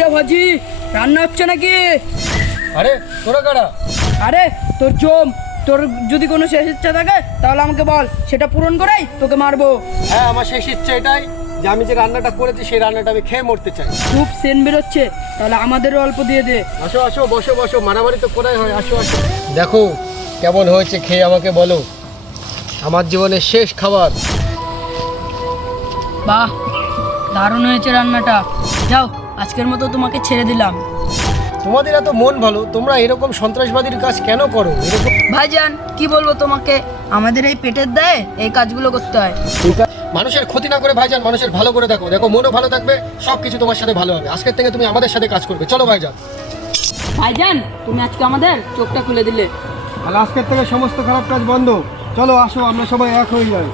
রে ভাজি, রান্না হচ্ছে নাকি? আরে তোরা কারা? আরে তোর জম, তোর যদি কোনো শেষ ইচ্ছা থাকে তাহলে আমাকে বল, সেটা পূরণ করেই তোকে মারবো। হ্যাঁ, আমার শেষ ইচ্ছে এটাই যে আমি যে রান্নাটা করেছি সেই রান্নাটা আমি খেয়ে মরতে চাই। খুব সেন বেরোচ্ছে, তাহলে আমাদেরও অল্প দিয়ে দে। আসো আসো, বসো বসো, মারামারি তো করাই হয়, আসো আসো। দেখো কেমন হয়েছে খেয়ে আমাকে বলো। আমার জীবনের শেষ খাবার। বাহ, দারুণ হয়েছে রান্নাটা। যাও, আজকের মতো তোমাকে ছেড়ে দিলাম। তোমাদের এত মন ভালো, তোমরা এরকম সন্ত্রাসবাদীর কাজ কেন করো? এরকম ভাইজান, কি বলবো তোমাকে, আমাদের এই পেটের দায়ে এই কাজগুলো করতে হয়। মানুষের ক্ষতি না করে ভাইজান, মানুষের ভালো করে দেখো, দেখো মনও ভালো থাকবে, সব কিছু তোমার সাথে ভালো হবে। আজকের থেকে তুমি আমাদের সাথে কাজ করবে, চলো ভাইজান। ভাইজান, তুমি আজকে আমাদের চোখটা খুলে দিলে। আর আজকের থেকে সমস্ত খারাপ কাজ বন্ধ। চলো আসো, আমরা সবাই এক হয়ে যাই।